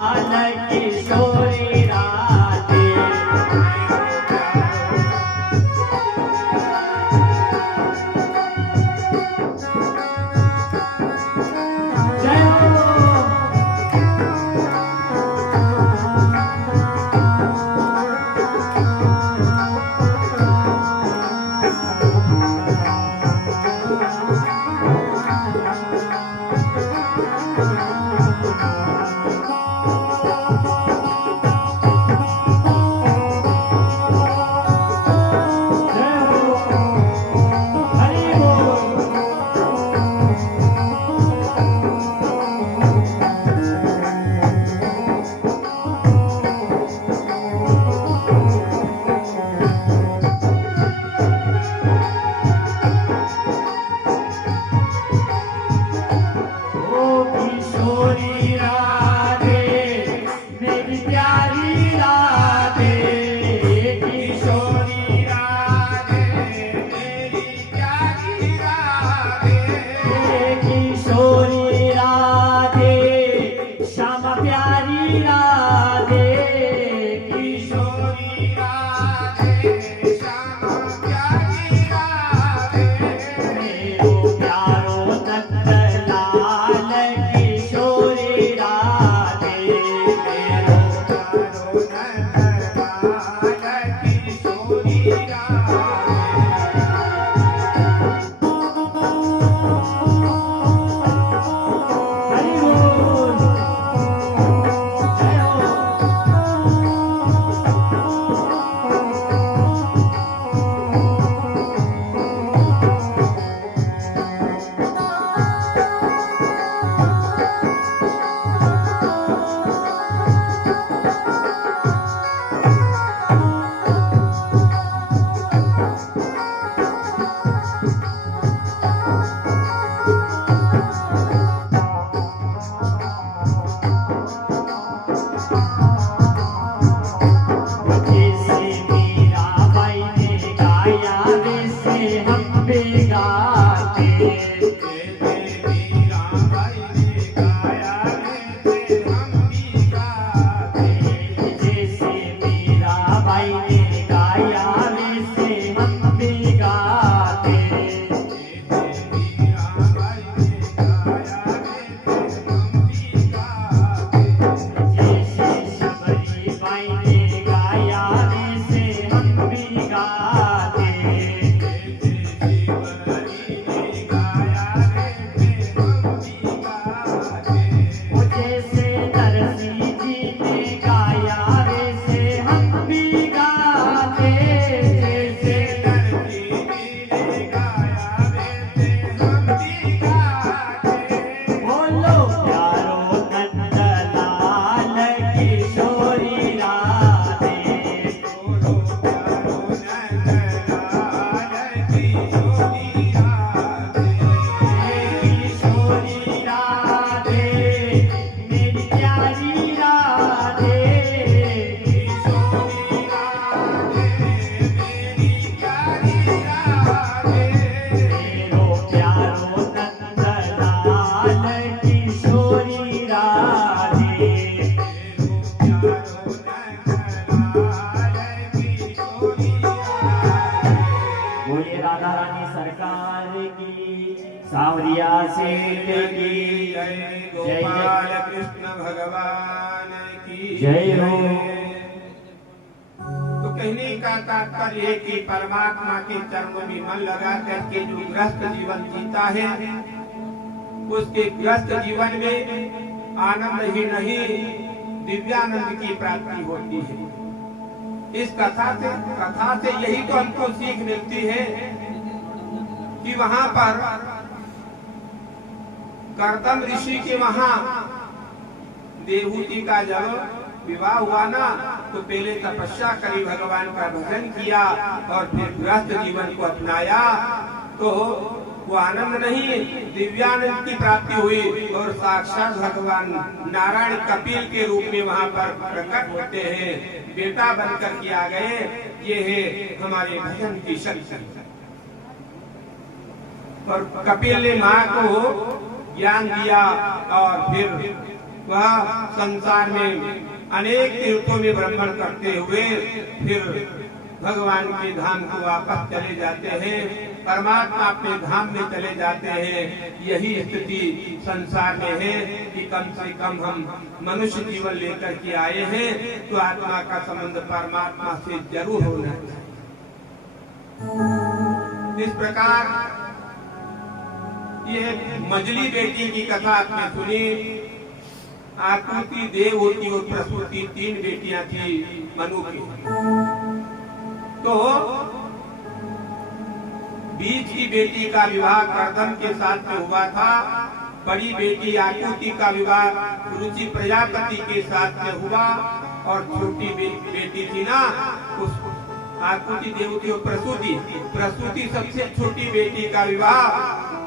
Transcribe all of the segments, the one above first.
किशोरी राधे जय हो। सावरिया सेठ की जय, गोपाल कृष्ण भगवान की जय हो। तो कहने का तात्पर्य है कि परमात्मा के चरणों में मन लगा करके जो ग्रस्त जीवन जीता है उसके ग्रस्त जीवन में आनंद ही नहीं दिव्यानंद की प्राप्ति होती है। इस कथा से यही तो हमको सीख मिलती है कि वहां पर कर्दम ऋषि के वहां देवहूति का जब विवाह हुआ ना तो पहले तपस्या करी, भगवान का भजन किया और फिर गृहस्थ जीवन को अपनाया तो वो आनंद नहीं दिव्यानंद की प्राप्ति हुई और साक्षात भगवान नारायण कपिल के रूप में वहां पर प्रकट होते हैं, बेटा बनकर के आ गए। ये है हमारे भजन की शक्ति। और कपिल ने माँ को ज्ञान दिया और फिर वह संसार में अनेक तीर्थों में भ्रमण करते हुए फिर भगवान के धाम को वापस चले जाते हैं, परमात्मा अपने धाम में चले जाते हैं। यही स्थिति संसार में है कि कम से कम हम मनुष्य जीवन लेकर के आए हैं तो आत्मा का संबंध परमात्मा से जरूर होना चाहिए। इस प्रकार ये मजली बेटी की कथा आपने सुनी। आकृति, देवहूति और प्रसूति 3 बेटियां थी मनु की। तो बीच की बेटी का विवाह कर्दम के साथ में हुआ था। बड़ी बेटी आकृति का विवाह रुचि प्रजापति के साथ में हुआ और छोटी बेटी थी ना उस आकृति, देवहूति और प्रसूति सबसे छोटी बेटी का विवाह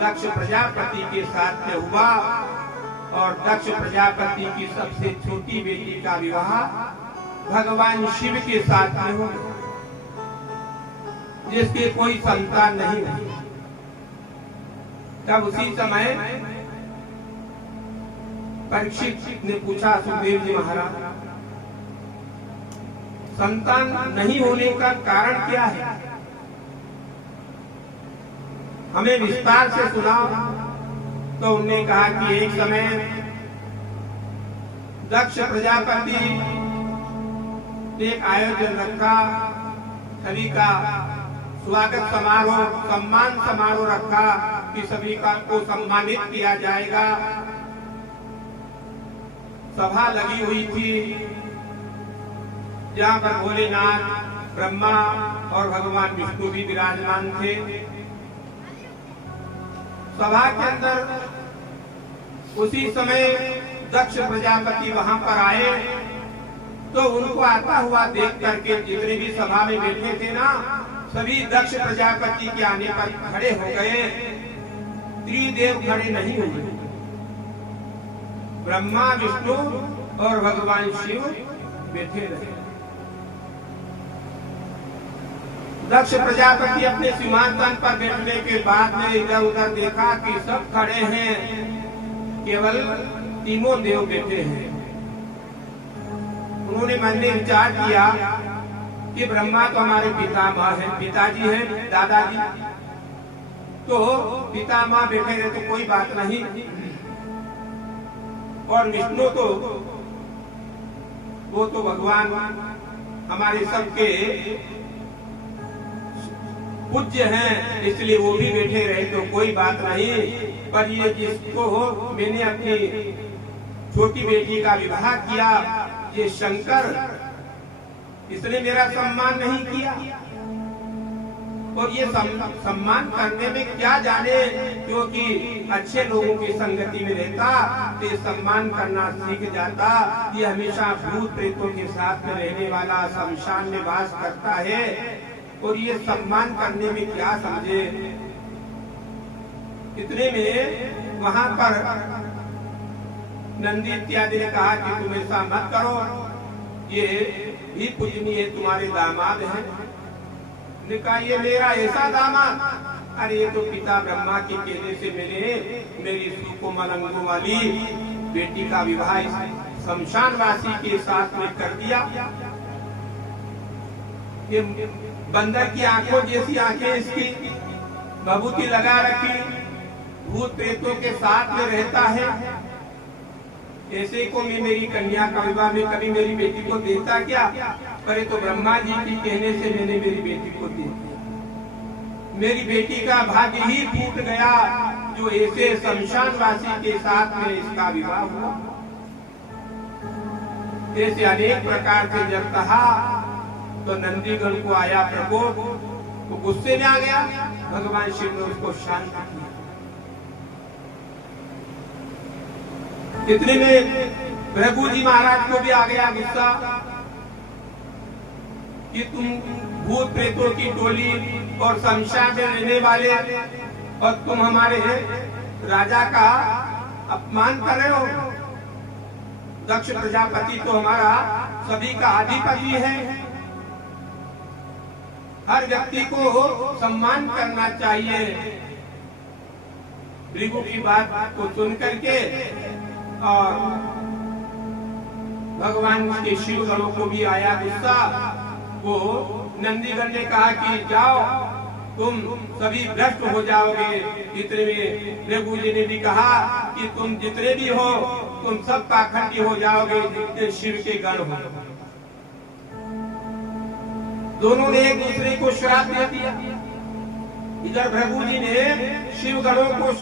दक्ष प्रजापति के साथ में हुआ और दक्ष प्रजापति की सबसे छोटी बेटी का विवाह भगवान शिव के साथ में हुआ, जिसके कोई संतान नहीं है। तब उसी समय परीक्षित ने पूछा सुखदेव जी महाराज, संतान नहीं होने का कारण क्या है, हमें विस्तार से सुनाओ। तो उन्होंने कहा कि एक समय दक्ष प्रजापति ने एक आयोजन रखा, सभी का स्वागत समारोह, सम्मान समारोह रखा कि सभी को सम्मानित किया जाएगा। सभा लगी हुई थी जहाँ पर भोलेनाथ, ब्रह्मा और भगवान विष्णु भी विराजमान थे। सभा के अंदर उसी समय दक्ष प्रजापति वहां पर आए तो उनको आता हुआ देख करके जितने भी सभा में बैठे थे ना, सभी दक्ष प्रजापति के आने पर खड़े हो गए। त्रिदेव खड़े नहीं हुए, ब्रह्मा, विष्णु और भगवान शिव बैठे रहे। दक्ष प्रजापति अपने सिंहासन पर बैठने के बाद में इधर उधर देखा कि सब खड़े हैं, केवल तीनों देव बैठे हैं। उन्होंने मन में विचार किया कि ब्रह्मा तो हमारे पितामह हैं, पिताजी हैं, दादाजी, तो पितामह बैठे रहे तो कोई बात नहीं, और विष्णु तो वो तो भगवान हमारे सबके पूज्य हैं, इसलिए वो भी बैठे रहे तो कोई बात नहीं। पर ये जिसको मैंने अपनी छोटी बेटी का विवाह किया, ये शंकर, इसने मेरा सम्मान नहीं किया। और ये सम्मान करने में क्या जाने, क्योंकि अच्छे लोगों की संगति में रहता तो ये सम्मान करना सीख जाता। ये हमेशा भूत प्रेतों के साथ में रहने वाला, शमशान में वास करता है और ये सम्मान करने में क्या समझे। इतने में वहां पर नंदी इत्यादि ने कहा कि तुम ऐसा मत करो, ये ही पूजनीय तुम्हारे दामाद हैं। ने कहा ये मेरा ऐसा दामाद, अरे ये तो पिता ब्रह्मा के कहने से मैंने मेरी सुकोमल अंगों वाली बेटी का विवाह शमशानवासी के साथ में कर दिया। ये बंदर की आंखों जैसी आंखें इसकी, भभूति लगा रखी, भूत प्रेतों के साथ में रहता है। ऐसे को मैं मेरी कन्या का विवाह में कभी मेरी बेटी को देता क्या, पर तो ब्रह्मा जी की कहने से मैंने मेरी बेटी को दे दिया। मेरी बेटी का भाग्य ही फूट गया जो ऐसे शमशानवासी के साथ में इसका विवाह हुआ। ऐसे अनेक प्रकार से जब कहा तो नंदीगण को आया प्रकोप, वो गुस्से में आ गया। भगवान शिव ने उसको शांत किया। इतने में भृगु जी महाराज को भी आ गया गुस्सा कि तुम भूत प्रेतों की टोली और शमशान में रहने वाले, और तुम हमारे राजा का अपमान कर रहे हो। दक्ष प्रजापति तो हमारा सभी का अधिपति है, हर व्यक्ति को सम्मान करना चाहिए। भृगु की बात को सुन करके और भगवान के शिव गणों को भी आया गुस्सा। वो नंदीगण ने कहा कि जाओ, तुम सभी भ्रष्ट हो जाओगे। इतने में भृगु जी ने भी कहा कि तुम जितने भी हो तुम सब पाखंडी हो जाओगे, जितने शिव के गण हो। दोनों ने एक दूसरे को श्राप दे दिया। इधर भृगु जी ने शिव गणों को